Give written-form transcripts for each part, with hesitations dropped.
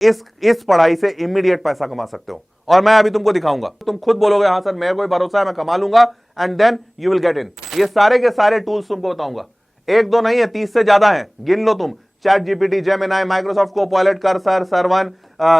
इस पढ़ाई से इमीडिएट पैसा कमा सकते हो। और मैं अभी तुमको दिखाऊंगा, तुम खुद बोलोगे हाँ सर मेरे को भरोसा है, मैं कमा लूंगा, and then you will get in. ये सारे के सारे टूल्स तुमको बताऊंगा, एक दो नहीं है, 30 से ज्यादा है, गिन लो तुम। Chat GPT, Gemini, Microsoft Copilot, Cursor,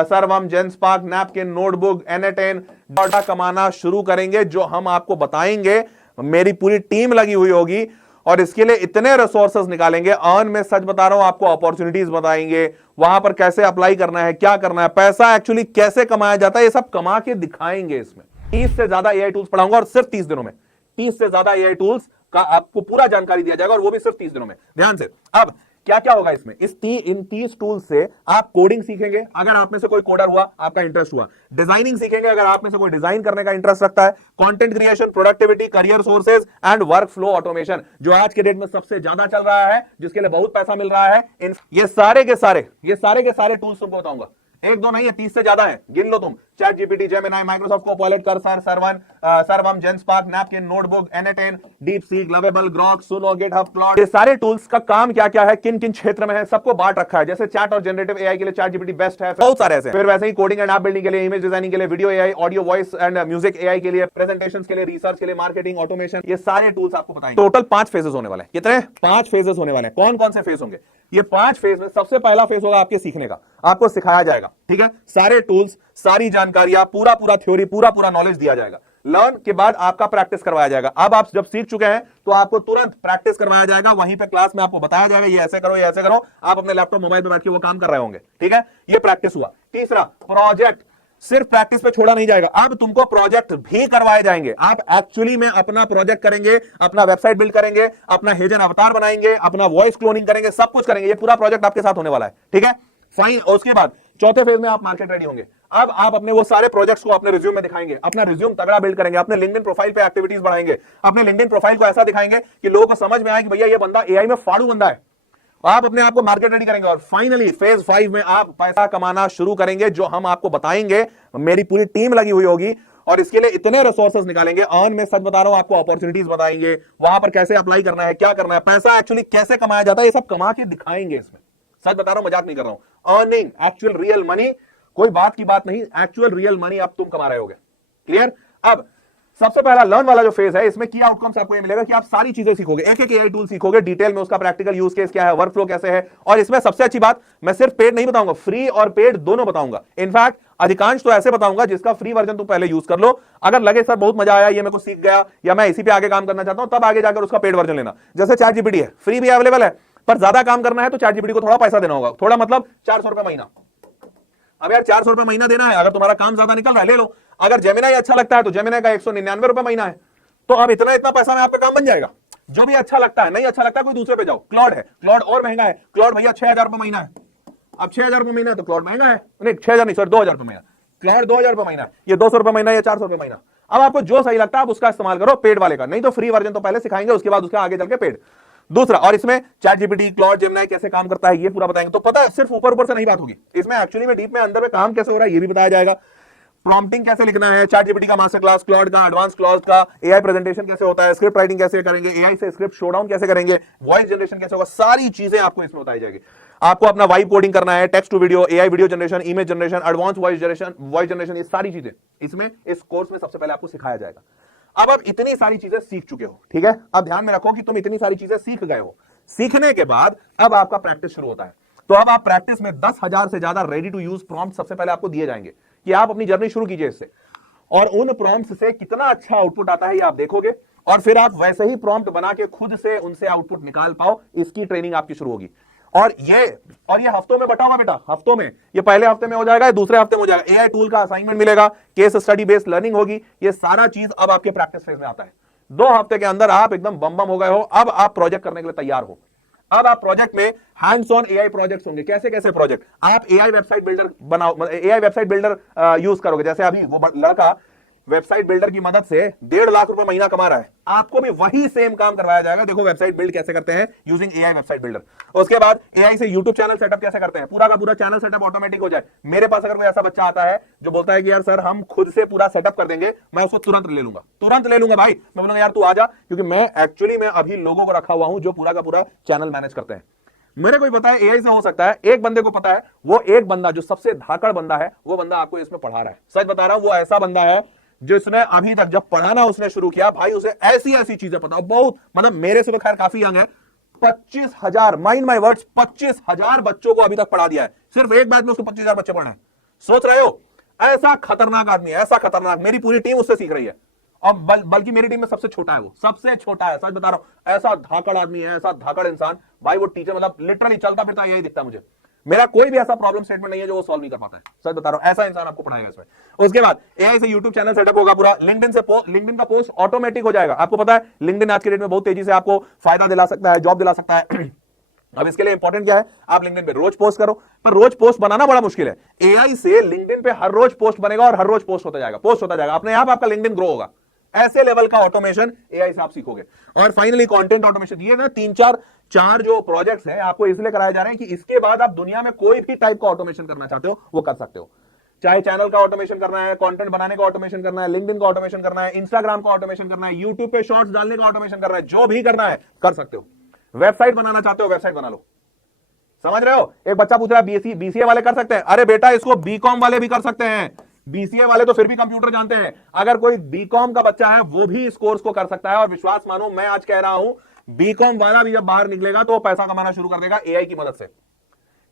Sarvam, Genspark, Napkin, Notebook, N8N। Data कमाना शुरू करेंगे जो हम आपको बताएंगे, मेरी पूरी टीम लगी हुई होगी और इसके लिए इतने रिसोर्सेज निकालेंगे। अर्न में सच बता रहा हूं आपको, अपॉर्चुनिटीज बताएंगे, वहां पर कैसे अप्लाई करना है, क्या करना है, पैसा एक्चुअली कैसे कमाया जाता है, ये सब कमा के दिखाएंगे। इसमें 30 से ज्यादा एआई टूल्स पढ़ाऊंगा और सिर्फ 30 दिनों में 30 से ज्यादा एआई टूल्स का आपको पूरा जानकारी दिया जाएगा और वो भी सिर्फ 30 दिनों में। ध्यान से, अब क्या क्या होगा इसमें, इन 30 टूल्स से आप कोडिंग सीखेंगे, अगर आप में से कोई कोडर हुआ, आपका इंटरेस्ट हुआ। डिजाइनिंग सीखेंगे, अगर आप में से कोई डिजाइन करने का इंटरेस्ट रखता है। Content creation, productivity, career sources and work flow automation, जो आज के डेट में सबसे ज्यादा चल रहा है, जिसके लिए बहुत पैसा मिल रहा है। ये सारे के सारे टूल्स तुमको बताऊंगा, एक दो नहीं है, 30 से ज्यादा है, गिन लो तुम। Chat GPT, Gemini, Microsoft Copilot, Cursor, Sarvam, Genspark, Napkin, Notebook, N8N, DeepSeek, Lovable, Grok, Suno, GitHub, Claude. ये सारे टूल्स का काम क्या क्या है, किन किन क्षेत्र में है, सबको बांट रखा है। जैसे चैट और जनरेटिव एआई के लिए चैट जीपीटी बेस्ट है, बहुत सारे ऐसे। फिर वैसे ही कोडिंग एंड ऐप बिल्डिंग के लिए, इमेज डिजाइनिंग के लिए video AI, audio voice and music AI के लिए, प्रेजेंटेशंस के लिए, रिसर्च के लिए, मार्केटिंग, ऑटोमेशन, ये सारे टूल्स आपको बताएंगे। टोटल 5 फेजेस होने वाले हैं। कितने? 5 फेजेस होने वाले हैं। कौन कौन से फेज होंगे? ये 5 फेज में सबसे पहला फेज होगा आपके सीखने का, आपको सिखाया जाएगा, ठीक है, सारे टूल्स, सारी जानकारियां, पूरा थ्योरी, पूरा नॉलेज दिया जाएगा। लर्न के बाद आपका प्रैक्टिस करवाया जाएगा। अब आप जब सीख चुके हैं तो आपको तुरंत प्रैक्टिस करवाया जाएगा, वहीं पे क्लास में आपको बताया जाएगा ये ऐसे करो, ये ऐसे करो। आप अपने लैपटॉप, मोबाइल पे बैठ के वो काम कर रहे होंगे, ठीक है, ये प्रैक्टिस हुआ। तीसरा, प्रोजेक्ट, सिर्फ प्रैक्टिस पे छोड़ा नहीं जाएगा, अब तुमको प्रोजेक्ट भी करवाए जाएंगे। आप एक्चुअली में अपना प्रोजेक्ट करेंगे, अपना वेबसाइट बिल्ड करेंगे, अपना हेजन अवतार बनाएंगे, अपना वॉइस क्लोनिंग करेंगे, सब कुछ करेंगे। ये पूरा प्रोजेक्ट आपके साथ होने वाला है, ठीक है, फाइन। उसके बाद चौथे फेज में आप मार्केट रेडी होंगे। अब आप अपने वो सारे प्रोजेक्ट्स को अपने रिज्यूम में दिखाएंगे, अपना रिज्यूम तगड़ा बिल्ड करेंगे, अपने लिंक्डइन प्रोफाइल पे एक्टिविटीज बढ़ाएंगे, अपने लिंक्डइन प्रोफाइल को ऐसा दिखाएंगे कि लोगों को समझ में आए कि भैया ये बंदा एआई में फाड़ू बंदा है। आप अपने आप को मार्केट रेडी करेंगे और फाइनली फेज 5 में आप पैसा कमाना शुरू करेंगे, जो हम आपको बताएंगे, मेरी पूरी टीम लगी हुई होगी और इसके लिए इतने रिसोर्सेज निकालेंगे। अर्न में सच बता रहा हूं आपको, अपॉर्चुनिटीज बताएंगे, वहां पर कैसे अप्लाई करना है, क्या करना है, पैसा एक्चुअली कैसे कमाया जाता है, ये सब कमा के दिखाएंगे इसमें। सच बता रहा हूं, मजाक नहीं कर रहा हूं। अर्निंग, एक्चुअल रियल मनी, कोई बात की बात नहीं, एक्चुअल रियल मनी अब तुम कमा रहे होगे। क्लियर? अब सबसे पहला लर्न वाला जो फेज है, इसमें की आउटकम्स आपको ये मिलेगा कि आप सारी चीजें सीखोगे, एक एक एआई टूल सीखोगे, डिटेल में उसका प्रैक्टिकल यूज केस क्या है, वर्क फ्लो कैसे है। और इसमें सबसे अच्छी बात, मैं सिर्फ पेड नहीं बताऊंगा, फ्री और पेड दोनों बताऊंगा। इनफैक्ट अधिकांश तो ऐसे बताऊंगा जिसका फ्री वर्जन तुम पहले यूज कर लो, अगर लगे सर बहुत मजा आया, ये मेरे को सीख गया या मैं इसी पे आगे काम करना चाहता हूं, तब आगे जाकर उसका पेड वर्जन लेना। जैसे चैट जीपीटी है, फ्री भी अवेलेबल है, पर ज्यादा काम करना है तो चैट जीपीटी को थोड़ा पैसा देना होगा, थोड़ा मतलब 400 रुपए महीना। अब यार 400 रुपए महीना देना है, अगर तुम्हारा काम ज्यादा निकल रहा है ले लो। अगर जेमिनाई अच्छा लगता है तो जेमिनाई का 199 रुपए महीना है, तो अब इतना पैसा में आपका काम बन जाएगा। जो भी अच्छा लगता है, नहीं अच्छा लगता है कोई दूसरे पे जाओ। क्लॉड है, क्लॉड और महंगा है, क्लॉड भैया 6000 रुपए महीना है। अब 6000 रुपए महीना है तो क्लॉड महंगा है, नहीं 6000 नहीं सॉरी 2000 रुपए महीना, क्लॉड 2000 रुपए महीना, ये 200 रुपए महीना या 400 रुपए महीना। अब आपको जो सही लगता है आप उसका इस्तेमाल करो, पेड वाले का, नहीं तो फ्री वर्जन तो पहले सिखाएंगे, उसके बाद उसका आगे चल के पेड। दूसरा, और इसमें चैट जीपीटी, क्लॉड, जेमिनाई कैसे काम करता है ये पूरा बताएंगे। तो पता है सिर्फ ऊपर से नहीं बात होगी, इसमें एक्चुअली में डीप में अंदर में काम कैसे हो रहा है ये भी बताया जाएगा। प्रॉम्प्टिंग कैसे लिखना है, चैट जीपीटी का मास्टर क्लास, क्लॉड का एडवांस क्लास का, एआई प्रेजेंटेशन कैसे होता है, स्क्रिप्ट राइटिंग कैसे करेंगे, एआई से स्क्रिप्ट शोडाउन कैसे करेंगे, वॉइस जनरेशन कैसे होगा, सारी चीजें आपको इसमें बताई जाएगी। आपको अपना वाइब कोडिंग करना है, text to video, AI video generation, image generation, advance voice generation, ये सारी चीजें इसमें इस कोर्स में सबसे पहले आपको सिखाया जाएगा। अब आप इतनी सारी चीजें सीख चुके हो, ठीक है, अब ध्यान में रखो कि तुम इतनी सारी चीजें सीख गए हो। सीखने के बाद अब आपका प्रैक्टिस शुरू होता है। तो अब आप प्रैक्टिस में 10,000 से ज्यादा रेडी टू यूज प्रॉम्प्ट सबसे पहले आपको दिए जाएंगे कि आप अपनी जर्नी शुरू कीजिए इससे, और उन प्रॉम्प्ट्स से कितना अच्छा आउटपुट आता है ये आप देखोगे, और फिर आप वैसे ही प्रॉम्प्ट बना के खुद से उनसे आउटपुट निकाल पाओ, इसकी ट्रेनिंग आपकी शुरू होगी। और ये हफ्तों में बटा हुआ बेटा, हफ्तों में, ये पहले हफ्ते में हो जाएगा, दूसरे हफ्ते में हो जाएगा, एआई टूल का असाइनमेंट मिलेगा, केस स्टडी बेस्ड लर्निंग होगी, ये सारा चीज अब आपके प्रैक्टिस फेज में आता है। 2 हफ्ते के अंदर आप एकदम बम हो गए हो, अब आप प्रोजेक्ट करने के लिए तैयार हो। अब आप प्रोजेक्ट में हैंड्स ऑन एआई प्रोजेक्ट्स होंगे। कैसे कैसे प्रोजेक्ट? आप एआई वेबसाइट बिल्डर बनाओ, एआई वेबसाइट बिल्डर यूज करोगे। जैसे अभी वो लड़का वेबसाइट बिल्डर की मदद से 1.5 लाख रुपए महीना कमा रहा है, आपको भी वही सेम काम करवाया जाएगा। देखो वेबसाइट बिल्ड कैसे करते हैं यूजिंग एआई वेबसाइट बिल्डर। उसके बाद एआई से यूट्यूब चैनल सेटअप कैसे करते हैं, पूरा का पूरा चैनल सेटअप ऑटोमेटिक हो जाए। मेरे पास अगर कोई ऐसा बच्चा आता है जो बोलता है कि यार सर हम खुद से पूरा सेटअप कर देंगे, मैं उसको तुरंत ले लूंगा भाई। मैं बोलूंगा यार तू आ जा, क्योंकि मैं एक्चुअली में अभी लोगों को रखा हुआ हूं जो पूरा का पूरा चैनल मैनेज करते हैं। मेरे को पता है एआई से हो सकता है, एक बंदे को पता है, वो एक बंदा जो सबसे धाकड़ बंदा है वो बंदा आपको इसमें पढ़ा रहा है। सच बता रहा हूं, वो ऐसा बंदा है जिसने अभी तक जब पढ़ाना उसने शुरू किया भाई उसे ऐसी ऐसी चीजें पता, बहुत मतलब मेरे से तो खैर काफी यंग है, 25,000 माइंड माई वर्ड्स 25,000 बच्चों को अभी तक पढ़ा दिया है, सिर्फ एक बैच में उसको 25,000 बच्चे पढ़ना है। सोच रहे हो, ऐसा खतरनाक आदमी है, ऐसा खतरनाक, मेरी पूरी टीम उससे सीख रही है। और बल्कि मेरी टीम में सबसे छोटा है, वो सबसे छोटा है, सच बता रहा हूं, ऐसा धाकड़ आदमी है, ऐसा धाकड़ इंसान भाई, वो टीचर मतलब लिटरली चलता फिरता यही दिखता मुझे। मेरा कोई भी ऐसा प्रॉब्लम स्टेटमेंट नहीं है जो वो सॉल्व नहीं कर पाता है, सच बता रहा हूं, ऐसा इंसान आपको पढ़ाएगा इसमें। उसके बाद एआई से यूट्यूब चैनल सेटअप होगा पूरा, लिंक्डइन का पोस्ट ऑटोमेटिक हो जाएगा। आपको पता है लिंक्डइन आज के डेट में बहुत तेजी से आपको फायदा दिला सकता है, जॉब दिला सकता है। अब इसके लिए इंपॉर्टेंट क्या है, आप लिंक्डइन पे रोज पोस्ट करो, पर रोज पोस्ट बनाना बड़ा मुश्किल है। एआई से लिंक्डइन पे हर रोज पोस्ट बनेगा और हर रोज पोस्ट होता जाएगा, अपने आप आपका लिंक्डइन ग्रो होगा। ऐसे लेवल का ऑटोमेशन एआई से आप सीखोगे। और फाइनली कंटेंट ऑटोमेशन, ये ना चार जो प्रोजेक्ट्स हैं आपको इसलिए कराए जा रहे हैं कि इसके बाद आप दुनिया में कोई भी टाइप का ऑटोमेशन करना चाहते हो वो कर सकते हो। चाहे चैनल का ऑटोमेशन करना है, कंटेंट बनाने का ऑटोमेशन करना है, लिंक्डइन का ऑटोमेशन करना है, इंस्टाग्राम का ऑटोमेशन करना है, यूट्यूब पे शॉर्ट्स डालने का ऑटोमेशन करना है, जो भी करना है कर सकते हो। वेबसाइट बनाना चाहते हो वेबसाइट बना लो, समझ रहे हो। एक बच्चा पूछ रहा है बीसीए वाले कर सकते हैं, अरे बेटा इसको बीकॉम वाले भी कर सकते हैं। बीसीए वाले तो फिर भी कंप्यूटर जानते हैं, अगर कोई बीकॉम का बच्चा है वो भी इस कोर्स को कर सकता है। और विश्वास मानो, मैं आज कह रहा हूं बीकॉम वाला भी जब बाहर निकलेगा तो पैसा कमाना शुरू कर देगा एआई की मदद से।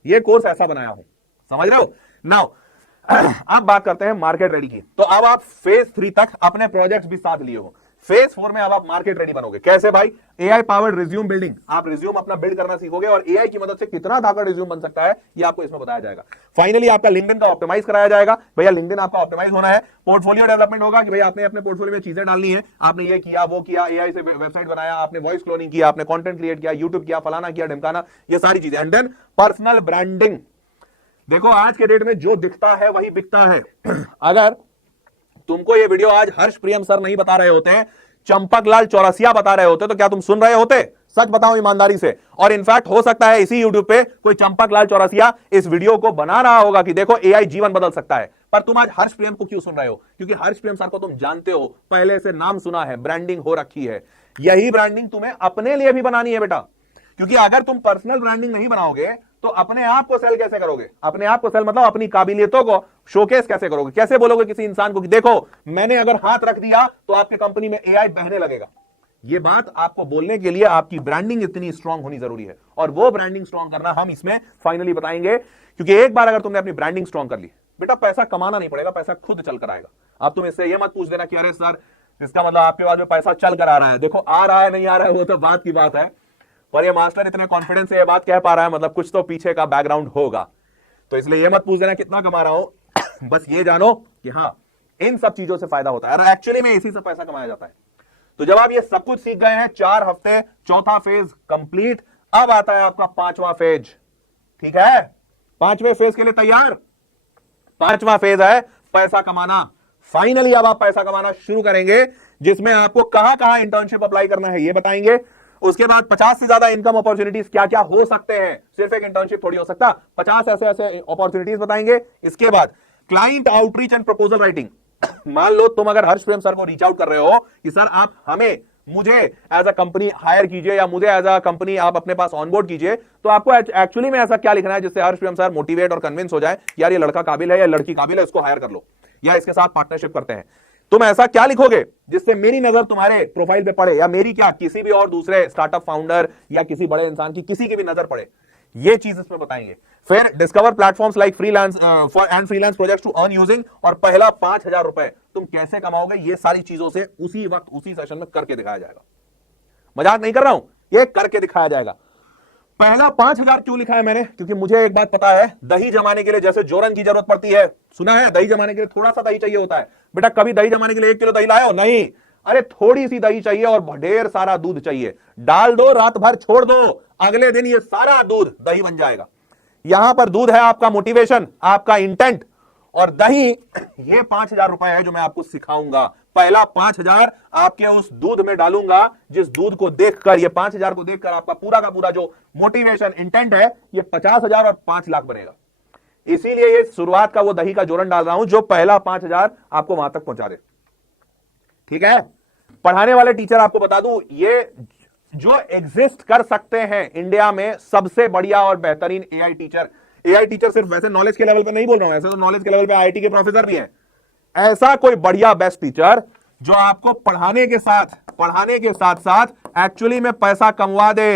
ये कोर्स ऐसा बनाया हूं, समझ रहे हो। नाउ अब बात करते हैं मार्केट रेडी की। तो अब आप फेज 3 तक अपने प्रोजेक्ट्स भी साथ लिए हो, फेज 4 में अब आप मार्केट रेडी बनोगे। कैसे भाई, एआई पावर्ड रिज्यूम बिल्डिंग, आप रिज्यूम अपना बिल्ड करना सीखोगे और एआई की मदद से कितना धाकड़ रिज्यूम बन सकता है ये आपको इसमें बताया जाएगा। फाइनली आपका लिंक्डइन का ऑप्टिमाइज कराया जाएगा। भैया लिंक्डइन आपका ऑप्टिमाइज होना है, पोर्टफोलियो डेवलपमेंट होगा कि भाई आपने अपने पोर्टफोलियो में चीजें डालनी है, आपने ये किया वो किया, एआई से वेबसाइट बनाया, आपने वॉइस क्लोनिंग किया, आपने कंटेंट क्रिएट किया, यूट्यूब किया, फलाना किया, ढिमकाना, ये सारी चीजें। And then personal branding. देखो आज के डेट में जो दिखता है वही बिकता है। अगर तुमको ये वीडियो आज हर्ष प्रियम सर नहीं बता रहे होते हैं, चंपकलाल चौरसिया बता रहे होते, तो क्या तुम सुन रहे होते? सच बताओ ईमानदारी से। और इनफैक्ट हो सकता है इसी यूट्यूब पे कोई चंपकलाल चौरसिया इस वीडियो को बना रहा होगा कि देखो एआई जीवन बदल सकता है, पर तुम आज हर्ष प्रियम को क्यों सुन रहे हो? क्योंकि हर्ष प्रियम सर को तुम जानते हो, पहले से नाम सुना है, ब्रांडिंग हो रखी है। यही ब्रांडिंग तुम्हें अपने लिए भी बनानी है बेटा, क्योंकि अगर तुम पर्सनल ब्रांडिंग नहीं बनाओगे तो अपने आप को सेल कैसे करोगे? अपने आप को सेल मतलब अपनी काबिलियतों को शोकेस कैसे करोगे? कैसे बोलोगे किसी इंसान को कि देखो मैंने अगर हाथ रख दिया तो आपके कंपनी में एआई बहने लगेगा? ये बात आपको बोलने के लिए आपकी ब्रांडिंग इतनी स्ट्रांग होनी जरूरी है, और वो ब्रांडिंग स्ट्रांग करना हम इसमें फाइनली बताएंगे। क्योंकि एक बार अगर तुमने अपनी ब्रांडिंग स्ट्रांग कर ली बेटा, पैसा कमाना नहीं पड़ेगा, पैसा खुद चल कर आएगा। अब तुम इससे ये मत पूछ देना कि अरे सर इसका मतलब आपके पास में पैसा चल कर आ रहा है। देखो आ रहा है नहीं आ रहा है वो तो बात की बात है, पर ये मास्टर इतने कॉन्फिडेंस से ये बात कह पा रहा है, मतलब कुछ तो पीछे का बैकग्राउंड होगा। तो इसलिए ये मत पूछ देना कितना कमा रहा हूं, बस ये जानो कि हाँ इन सब चीजों से फायदा होता है और एक्चुअली में इसी से पैसा कमाया जाता है। तो जब आप ये सब कुछ सीख गए हैं, 4 हफ्ते, चौथा फेज कंप्लीट, अब आता है आपका 5वां फेज। ठीक है, 5वें फेज के लिए तैयार? 5वां फेज है पैसा कमाना। फाइनली अब आप पैसा कमाना शुरू करेंगे, जिसमें आपको कहां कहां इंटर्नशिप अप्लाई करना है ये बताएंगे। उसके बाद 50 से ज्यादा इनकम अपॉर्चुनिटीज क्या क्या हो सकते हैं, सिर्फ एक इंटर्नशिप थोड़ी हो सकता, 50 ऐसे ऐसे अपॉर्चुनिटीज बताएंगे। इसके बाद client outreach and proposal writing. मान लो तुम अगर हर्ष प्रेम सर को रीच आउट कर रहे हो कि सर आप मुझे एज अ कंपनी हायर कीजिए या मुझे एज अ कंपनी आप अपने पास ऑनबोर्ड कीजिए, तो आपको एक्चुअली में ऐसा क्या लिखना है जिससे हर्ष प्रेम सर मोटिवेट और कन्विंस हो जाए, यार ये लड़का काबिल है या लड़की काबिल है, इसको हायर कर लो या इसके साथ पार्टनरशिप करते हैं। तुम ऐसा क्या लिखोगे जिससे मेरी नजर तुम्हारे प्रोफाइल पे पड़े, या मेरी क्या किसी भी और दूसरे स्टार्टअप फाउंडर या किसी बड़े इंसान की किसी की भी नजर पड़े, ये चीज इसमें बताएंगे। फिर discover platforms like freelance freelance projects to earn using, और पहला 5,000 रुपए तुम कैसे कमाओगे, ये सारी चीजों से उसी वक्त उसी सेशन में करके दिखाया जाएगा। मजाक नहीं कर रहा हूं, ये करके दिखाया जाएगा। पहला 5,000 क्यों लिखा है मैंने? क्योंकि मुझे एक बात पता है, दही जमाने के लिए जैसे जोरन की जरूरत पड़ती है, सुना है दही जमाने के लिए थोड़ा सा दही चाहिए होता है। बेटा कभी दही जमाने के लिए 1 किलो दही लाए हो? नहीं, अरे थोड़ी सी दही चाहिए और ढेर सारा दूध चाहिए, डाल दो, रात भर छोड़ दो, अगले दिन ये सारा दूध दही बन जाएगा। यहां पर दूध है आपका मोटिवेशन, आपका इंटेंट, और दही ये 5,000 रुपए है जो मैं आपको सिखाऊंगा। पहला 5,000 आपके उस दूध में डालूंगा, जिस दूध को देखकर, ये 5,000 को देखकर आपका पूरा का पूरा जो मोटिवेशन इंटेंट है ये 50,000 और 5 लाख बनेगा। इसीलिए ये शुरुआत का वो दही का जोरन डाल रहा हूं जो पहला 5,000 आपको वहां तक पहुंचा दे। ठीक है, पढ़ाने वाले टीचर आपको बता दूं, ये जो एग्जिस्ट कर सकते हैं इंडिया में सबसे बढ़िया और बेहतरीन एआई टीचर। एआई टीचर सिर्फ वैसे नॉलेज के लेवल पे नहीं बोल रहा हूं, ऐसे तो नॉलेज के लेवल पे आईआईटी के प्रोफेसर भी हैं। ऐसा कोई बढ़िया बेस्ट टीचर जो आपको पढ़ाने के साथ साथ एक्चुअली में पैसा कमवा दे।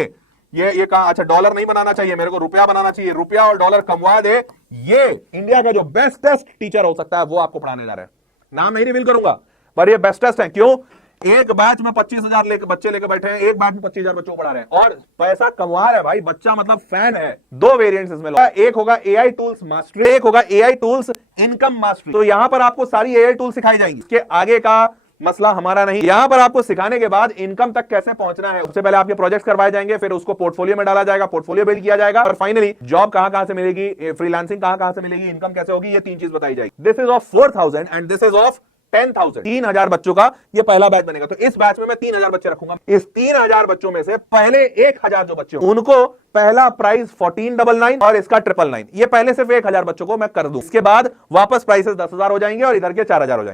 ये कहा अच्छा डॉलर नहीं बनाना चाहिए, मेरे को रुपया बनाना चाहिए, रुपया और डॉलर कमवा दे। ये इंडिया का जो बेस्टेस्ट टीचर हो सकता है वो आपको पढ़ाने जा रहे हैं। नाम नहीं रिवील करूंगा पर ये बेस्टेस्ट है। क्यों? एक बैच में 25,000 बच्चे लेकर बैठे हैं, एक बैच में 25,000 बच्चों को पढ़ा रहे हैं और पैसा कमा रहे हैं भाई। बच्चा मतलब फैन है। दो वेरिएंट्स इसमें, एक होगा एआई टूल्स मास्टरी, एक होगा एआई टूल्स इनकम मास्टरी। तो यहां पर आपको सारी एआई टूल सिखाई जाएंगी। इसके आगे का मसला हमारा नहीं। यहां पर आपको सिखाने के बाद इनकम तक कैसे पहुंचना है, उससे पहले आपके प्रोजेक्ट्स करवाए जाएंगे, फिर उसको पोर्टफोलियो में डाला जाएगा, पोर्टफोलियो बिल्ड किया जाएगा और फाइनली जॉब कहां से मिलेगी, फ्रीलांसिंग कहां से मिलेगी, इनकम कैसे होगी, ये तीन चीज बताई जाएगी। This is of 4,000 and this is of 10,000। 3,000 बच्चों का ये पहला बैच बनेगा। तो इस बैच में मैं 3,000 बच्चे रखूंगा। इस 3,000 बच्चों में से पहले 1,000 जो बच्चे उनको पहला प्राइस 1499 और इसका 999। ये पहले सिर्फ 1,000 बच्चों को मैं कर दूं। इसके बाद वापस प्राइसेस 10,000 हो जाएंगे और इधर के 4,000 हो जाएंगे।